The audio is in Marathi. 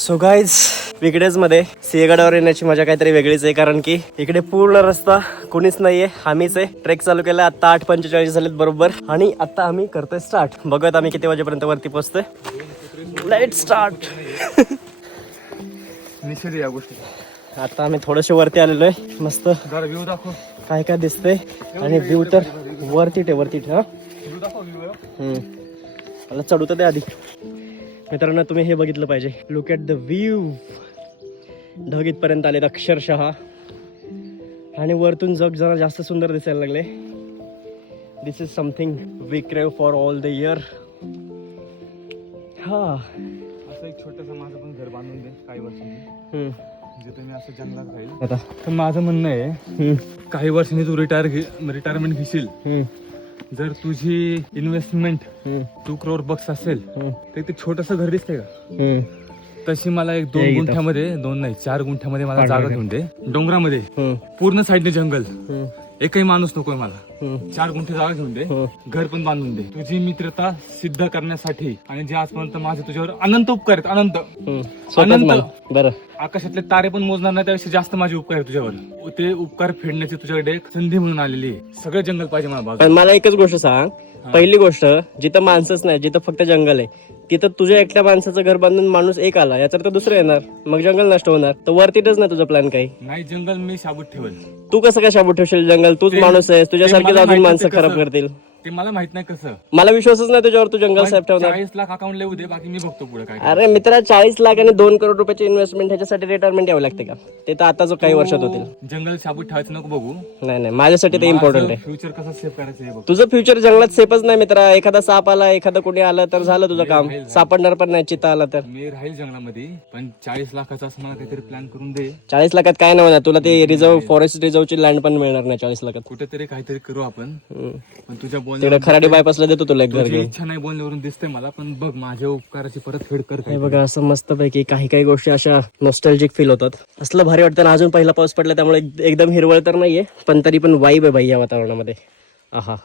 सो गाईज विकडेज मध्ये सिंहगडावर येण्याची मजा काहीतरी वेगळीच आहे, कारण की इकडे पूर्ण रस्ता कोणीच नाहीये, आम्हीच आहे. ट्रेक चालू केला आता 8:45 झालेत बरोबर, आणि आता आम्ही करतोय स्टार्ट. बघूयात आम्ही किती वाजेपर्यंत वरती पोहोचतोय. Let start. या गोष्टी आता आम्ही थोडेसे वरती आलेलो आहे. मस्त व्ह्यू दाखव, काय काय दिसतंय, आणि व्ह्यू तर वरती ठेव हा. व्ह्यू दाखव, व्ह्यू. मला चढू तर दे आधी. मित्रांनो तुम्ही हे बघितलं पाहिजे, लुक ॲट द व्ह्यू. ढग इथपर्यंत आलेत अक्षरशः, आणि वरतून जग जरा जास्त सुंदर दिसायला लागले. दिस इज समथिंग वी क्रेव फॉर ऑल द इयर. हा असं एक छोटंसं माझं पण घर बांधून दे काही वर्षांनी, जिथे मी असं जंगलात राहील. आता पण माझं म्हणणं आहे, काही वर्षांनी तू रिटायरमेंट घेशील, जर तुझी इन्व्हेस्टमेंट 2 crore bucks असेल तर ते छोटस घर दिसतंय का? तशी मला एक 2 गुंठ्यामध्ये, 2 नाही 4 गुंठ्यामध्ये मला जागा घेऊन दे, डोंगरामध्ये, पूर्ण साईडने जंगल, एकही माणूस नकोय मला. 4 गुंठे जागा घेऊन दे, घर पण बांधून दे. तुझी मित्रता सिद्ध करण्यासाठी, आणि जे आजपर्यंत माझे तुझ्यावर अनंत उपकार आहेत, अनंत बरं, आकाशातले तारे पण मोजणार नाही त्यापेक्षा जास्त माझे उपकार आहेत तुझ्यावर. ते उपकार फेडण्याची तुझ्याकडे एक संधी म्हणून आलेली आहे. सगळं जंगल पाहिजे मला बाजूला. पण मला एकच गोष्ट सांग, पहिली गोष्ट, जिथं माणसंच नाही, जिथं फक्त जंगल आहे, तिथं तुझ्या एकट्या माणसाचं घर बांधून माणूस एक आला, याचा तर दुसरं येणार, मग जंगल नष्ट होणार. तर वरतीच ना तुझा प्लॅन काही नाही. जंगल मी शाबूत ठेवल. तू कसं काय शाबूत ठेवशील जंगल? तूच माणूस आहेस, तुझ्यासारखेच अजून माणसं खराब करतील. ते मला माहित नाही कसं. मला विश्वासच नाही तुझ्यावर, तू जंगल साहेब ठेवणार. 40 लाख अकाउंट लिहू दे, बाकी मी बघतो पुढे काय. अरे मित्रा, 40 लाख आणि 2 करोड रुपयाची इन्व्हेस्टमेंट, ह्याच्यासाठी रिटायरमेंट यावं लागते का? ते तर आता जो काही वर्षात होतील. जंगल शाबूत ठेवायचं नको बघू. नाही, माझ्यासाठी ते इम्पॉर्टंट आहे. फ्युचर कसं सेव्ह करायचं हे बघ. तुझं फ्युचर जंगलात सेफच नाही मित्रा. एखादा साप आला, एखादा कोणी आलं तर झालं तुझं काम. सापडणार पण नाही, चिता आला तर. मी राहील जंगलामध्ये, पण 40 लाखाचा असं मला काहीतरी प्लॅन करून दे. 40 लाखात काय नाही होणार तुला. ते रिझर्व, फॉरेस्ट रिझर्वची लँड पण मिळणार नाही 40 लाखात. कुठेतरी काहीतरी करू आपण. पण तुझ्या तिकडे खराडी बायपासला देतो तुला एक घर तुझी घेऊन. इच्छा नाही बोलण्यावरून दिसते मला, पण बघ माझ्या उपकाराची परत फेड कर. हे बघा, असं मस्त पैकी काही गोष्टी अशा नॉस्टॅल्जिक फील होतात. असलं भारी वाटतं ना. अजून पहिला पाऊस पडला त्यामुळे एकदम हिरवळ तर नाहीये, पण तरी पण वाईब आहे बाई या वातावरणामध्ये. आहा.